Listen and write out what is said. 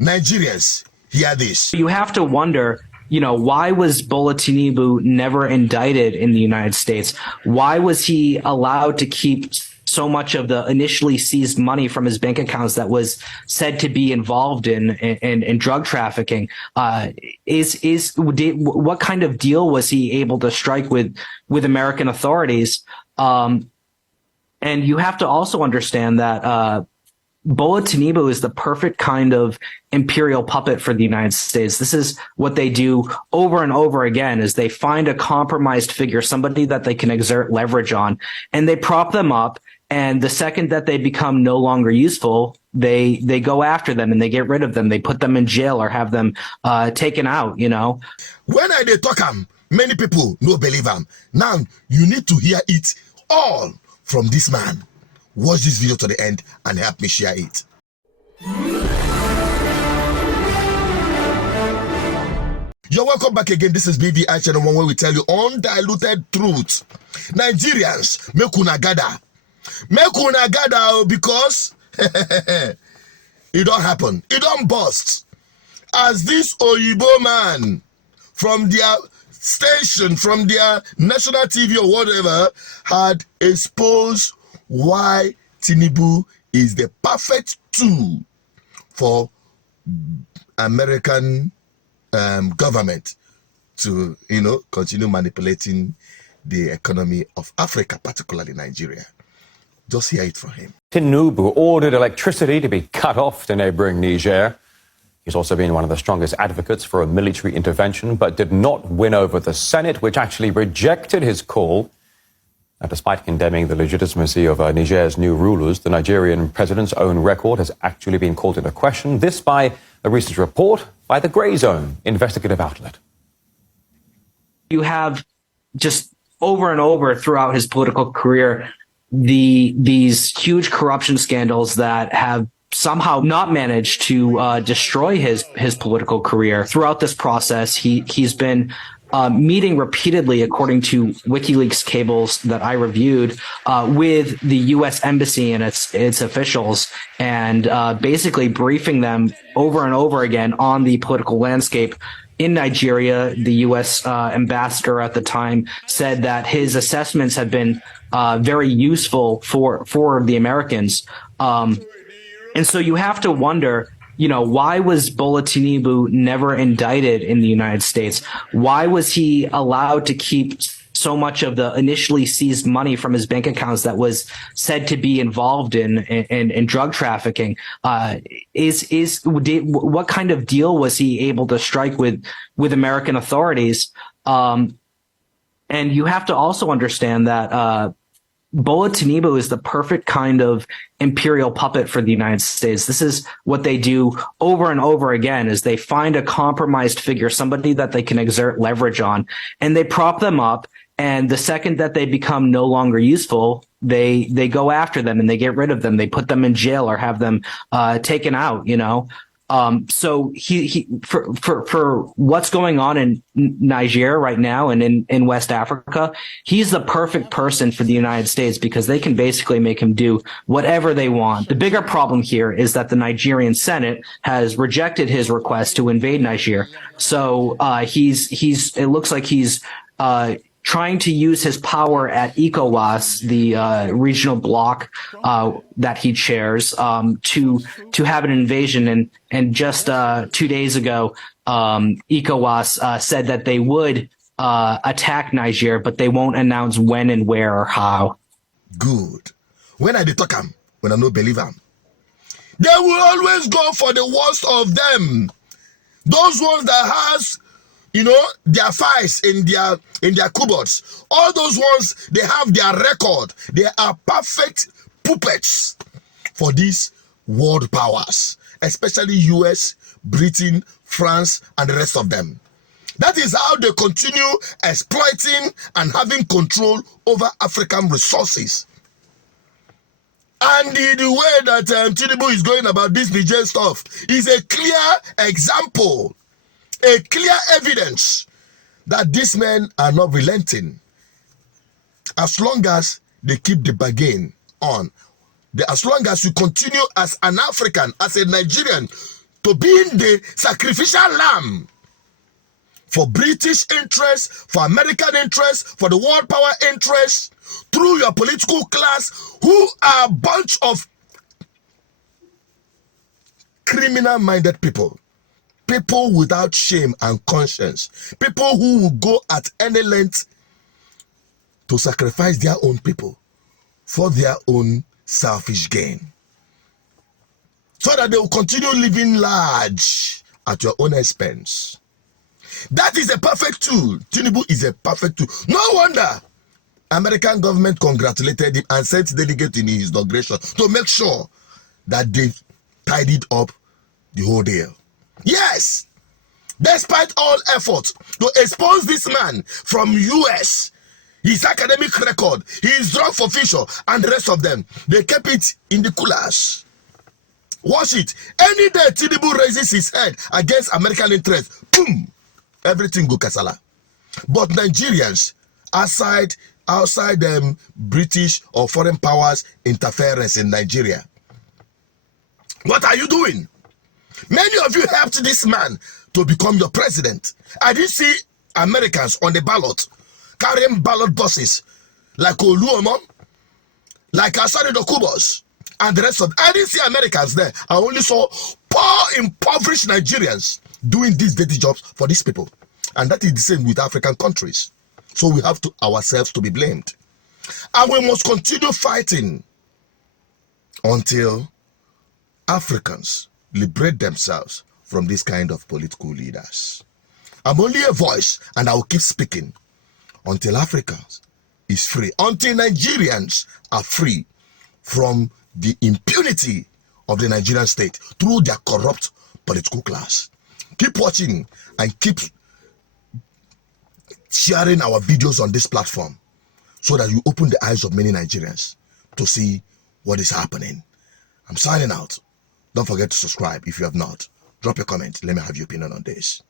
Nigerians, hear this. You have to wonder, why was Bola Tinubu never indicted in the United States? Why was he allowed to keep so much of the initially seized money from his bank accounts that was said to be involved in drug trafficking? What kind of deal was he able to strike with American authorities? And you have to also understand that Bola Tinubu is the perfect kind of imperial puppet for the United States. This is what they do over and over again, is they find a compromised figure, somebody that they can exert leverage on, and they prop them up. And the second that they become no longer useful, they go after them and they get rid of them. They put them in jail or have them taken out, When I dey talk many people no believe am. Now you need to hear it all from this man. Watch this video to the end and help me share it. You're welcome back again. This is BVI Channel 1, where we tell you undiluted truth. Nigerians, make una gather. Make una gather, because it don't happen. It don't bust. As this Oyibo man from their station, from their national TV or whatever, had exposed why Tinubu is the perfect tool for American government to, continue manipulating the economy of Africa, particularly Nigeria. Just hear it from him. Tinubu ordered electricity to be cut off to neighboring Niger. He's also been one of the strongest advocates for a military intervention, but did not win over the Senate, which actually rejected his call. And despite condemning the legitimacy of Niger's new rulers, the Nigerian president's own record has actually been called into question. This by a recent report by the Grey Zone investigative outlet. You have just over and over throughout his political career these huge corruption scandals that have somehow not managed to destroy his political career. Throughout this process, he's been meeting repeatedly, according to WikiLeaks cables that I reviewed, with the U.S. Embassy and its officials, and basically briefing them over and over again on the political landscape in Nigeria. The U.S. ambassador at the time said that his assessments have been very useful for the Americans. And so you have to wonder, why was Bola Tinubu never indicted in the United States? Why was he allowed to keep so much of the initially seized money from his bank accounts that was said to be involved in drug trafficking? What kind of deal was he able to strike with American authorities? And you have to also understand that Bola Tinubu is the perfect kind of imperial puppet for the United States. This is what they do over and over again, is they find a compromised figure, somebody that they can exert leverage on, and they prop them up. And the second that they become no longer useful, they go after them and they get rid of them. They put them in jail or have them taken out, So for what's going on in Niger right now and in West Africa, he's the perfect person for the United States, because they can basically make him do whatever they want. The bigger problem here is that the Nigerian Senate has rejected his request to invade Niger. So it looks like he's trying to use his power at ECOWAS, the regional bloc that he chairs, to have an invasion. And just 2 days ago, ECOWAS said that they would attack Niger, but they won't announce when and where or how. Good. When I talk when I no believe them, they will always go for the worst of them. Those ones that has their files in their cupboards. All those ones, they have their record. They are perfect puppets for these world powers, especially US, Britain, France, and the rest of them. That is how they continue exploiting and having control over African resources. And the way that Tinubu is going about this Niger stuff is a clear example, a clear evidence that these men are not relenting. As long as they keep the bargain on, as long as you continue as an African, as a Nigerian, to being the sacrificial lamb for British interests, for American interests, for the world power interests, through your political class, who are a bunch of criminal-minded people. People without shame and conscience. People who will go at any length to sacrifice their own people for their own selfish gain, so that they will continue living large at your own expense. That is a perfect tool. Tinubu is a perfect tool. No wonder American government congratulated him and sent delegates in his inauguration to make sure that they tidied up the whole deal. Yes, despite all efforts to expose this man from US, his academic record, his drug official, and the rest of them, they kept it in the coolers. Watch it. Any day Tinubu raises his head against American interests, boom, everything go kasala. But Nigerians, outside British or foreign powers interference in Nigeria, what are you doing? Many of you helped this man to become your president. I didn't see Americans on the ballot carrying ballot buses like Oluomo, like Asari Dokubos, and the rest of. I didn't see Americans there. I only saw poor, impoverished Nigerians doing these dirty jobs for these people. And that is the same with African countries. So we have to ourselves to be blamed. And we must continue fighting until Africans liberate themselves from this kind of political leaders. I'm only a voice, and I will keep speaking until Africa is free, until Nigerians are free from the impunity of the Nigerian state through their corrupt political class. Keep watching and keep sharing our videos on this platform so that you open the eyes of many Nigerians to see what is happening. I'm signing out. Don't forget to subscribe if you have not. Drop a comment. Let me have your opinion on this.